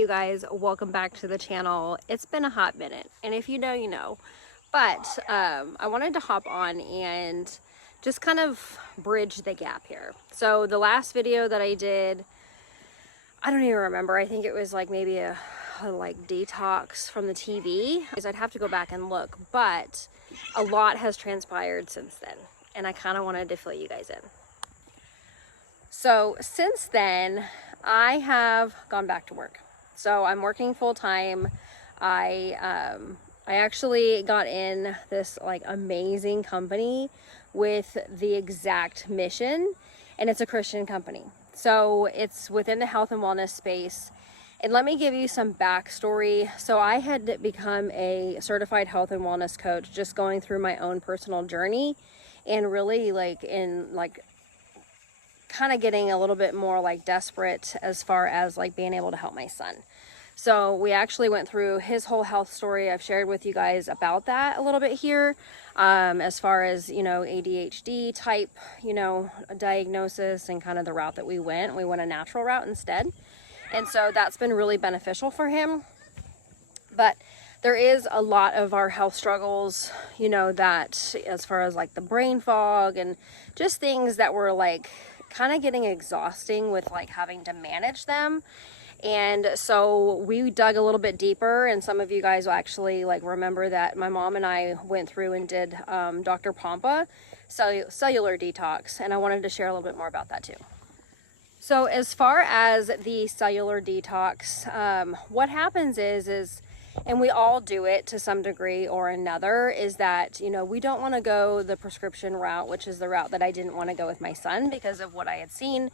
you guys, welcome back to the channel. It's been a hot minute, and if you know, you know. But I wanted to hop on and just kind of bridge the gap here. So the last video that I did, I don't even remember. I think it was like maybe a like detox from the TV. I'd have to go back and look, but a lot has transpired since then, and I kind of wanted to fill you guys in. So since then, I have gone back to work. So I'm working full time. I actually got in this like amazing company with the exact mission, and it's a Christian company. So it's within the health and wellness space. And let me give you some backstory. So I had become a certified health and wellness coach, just going through my own personal journey, and really kind of getting a little bit more like desperate as far as like being able to help my son. So we actually went through his whole health story. I've shared with you guys about that a little bit here, as far as, you know, ADHD type, you know, diagnosis, and kind of the route that we went. We went a natural route instead. And so that's been really beneficial for him. But there is a lot of our health struggles, you know, that as far as like the brain fog and just things that were like kind of getting exhausting with like having to manage them. And so we dug a little bit deeper, and some of you guys will actually like remember that my mom and I went through and did Dr Pompa cellular detox, and I wanted to share a little bit more about that too. So as far as the cellular detox, what happens is, and we all do it to some degree or another, is that, you know, we don't want to go the prescription route, which is the route that I didn't want to go with my son because of what I had seen.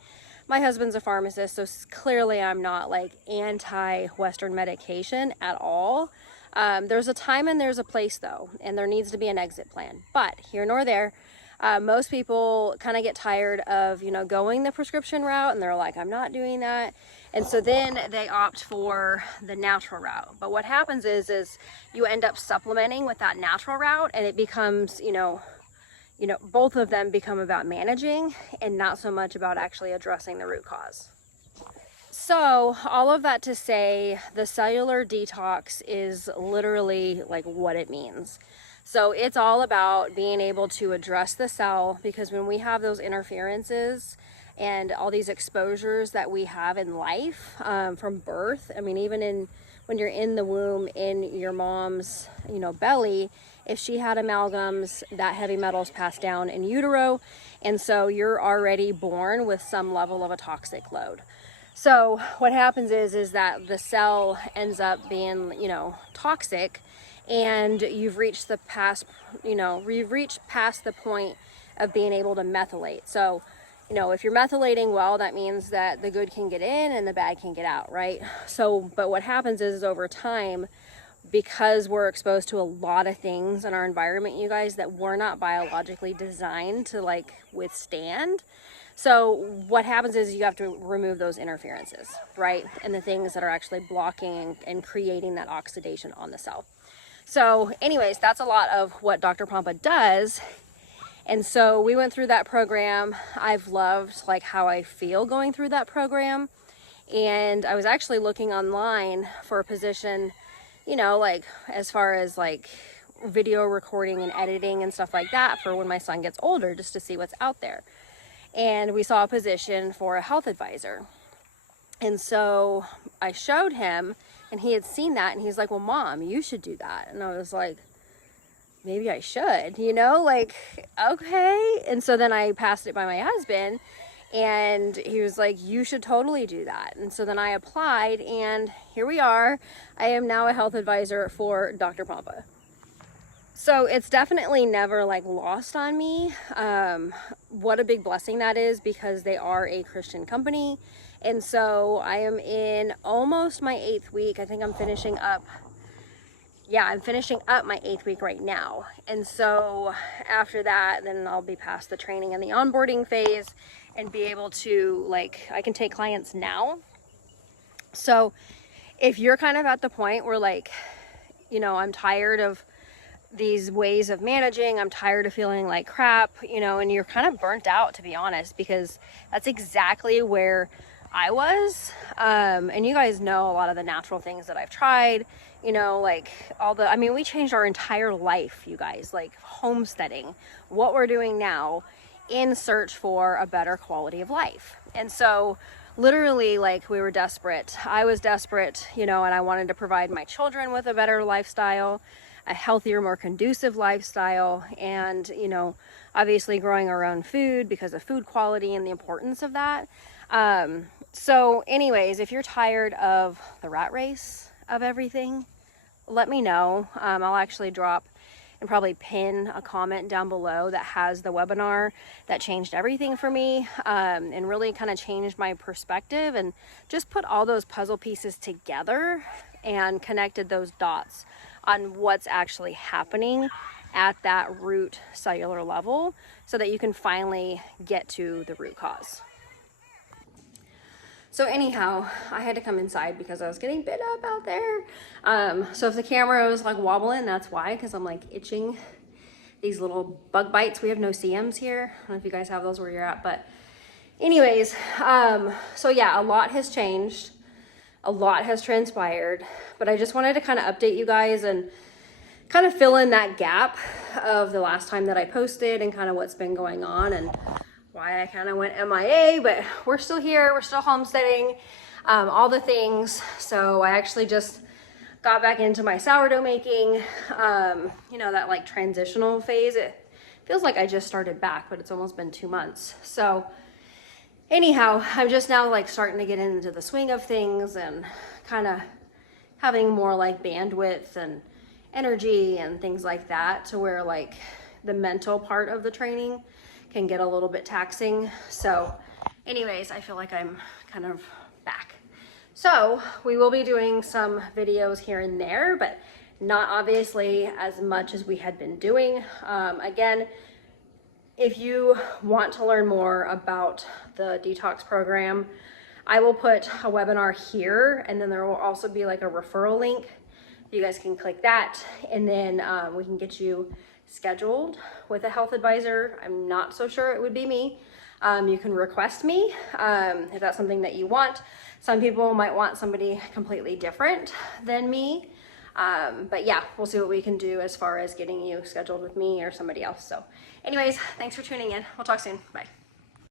My husband's a pharmacist, so clearly I'm not like anti-Western medication at all. There's a time and there's a place though, and there needs to be an exit plan. But here nor there, most people kind of get tired of, you know, going the prescription route, and they're like, I'm not doing that. And so then they opt for the natural route. But what happens is you end up supplementing with that natural route, and it becomes, you know, both of them become about managing and not so much about actually addressing the root cause. So all of that to say, the cellular detox is literally like what it means. So it's all about being able to address the cell, because when we have those interferences and all these exposures that we have in life, from birth, I mean, even when you're in the womb, in your mom's, you know, belly, if she had amalgams, that heavy metals pass down in utero, and so you're already born with some level of a toxic load. So what happens is that the cell ends up being, you know, toxic, and you've reached past the point of being able to methylate. So, you know, if you're methylating well, that means that the good can get in and the bad can get out, right? So, but what happens is over time, because we're exposed to a lot of things in our environment, you guys, that we're not biologically designed to like withstand. So what happens is you have to remove those interferences, right? And the things that are actually blocking and creating that oxidation on the cell. So anyways, that's a lot of what Dr. Pompa does. And so we went through that program. I've loved like how I feel going through that program. And I was actually looking online for a position, you know, like as far as like video recording and editing and stuff like that for when my son gets older, just to see what's out there. And we saw a position for a health advisor. And so I showed him, and he had seen that, and he's like, well, Mom, you should do that. And I was like, maybe I should, you know, like, okay. And so then I passed it by my husband, and he was like, you should totally do that. And so then I applied, and here we are. I am now a health advisor for Dr. Pompa. So it's definitely never like lost on me what a big blessing that is, because they are a Christian company. And so I am in almost my 8th week. I think I'm finishing up. Yeah, I'm finishing up my 8th week right now. And so after that, then I'll be past the training and the onboarding phase and be able to, like, I can take clients now. So if you're kind of at the point where, like, you know, I'm tired of these ways of managing, I'm tired of feeling like crap, you know, and you're kind of burnt out, to be honest, because that's exactly where I was. And you guys know a lot of the natural things that I've tried, you know, like I mean, we changed our entire life, you guys, like homesteading, what we're doing now in search for a better quality of life. And so literally, like, we were desperate. I was desperate, you know, and I wanted to provide my children with a better lifestyle, a healthier, more conducive lifestyle, and, you know, obviously growing our own food because of food quality and the importance of that. So anyways, if you're tired of the rat race of everything, let me know. I'll actually drop and probably pin a comment down below that has the webinar that changed everything for me, and really kind of changed my perspective and just put all those puzzle pieces together and connected those dots on what's actually happening at that root cellular level so that you can finally get to the root cause. So anyhow, I had to come inside because I was getting bit up out there. So if the camera was like wobbling, that's why, because I'm like itching these little bug bites. We have no CMs here. I don't know if you guys have those where you're at, but anyways, so yeah, a lot has changed. A lot has transpired, but I just wanted to kind of update you guys and kind of fill in that gap of the last time that I posted and kind of what's been going on and why I kind of went MIA, but we're still here, we're still homesteading, all the things. So I actually just got back into my sourdough making, you know, that like transitional phase. It feels like I just started back, but it's almost been 2 months. So anyhow, I'm just now like starting to get into the swing of things and kind of having more like bandwidth and energy and things like that, to where like the mental part of the training can get a little bit taxing. So anyways, I feel like I'm kind of back. So we will be doing some videos here and there, but not obviously as much as we had been doing. Again, if you want to learn more about the detox program, I will put a webinar here, and then there will also be like a referral link. You guys can click that, and then we can get you scheduled with a health advisor. I'm not so sure it would be me. You can request me if that's something that you want. Some people might want somebody completely different than me. But yeah, we'll see what we can do as far as getting you scheduled with me or somebody else. So anyways, thanks for tuning in. We'll talk soon. Bye.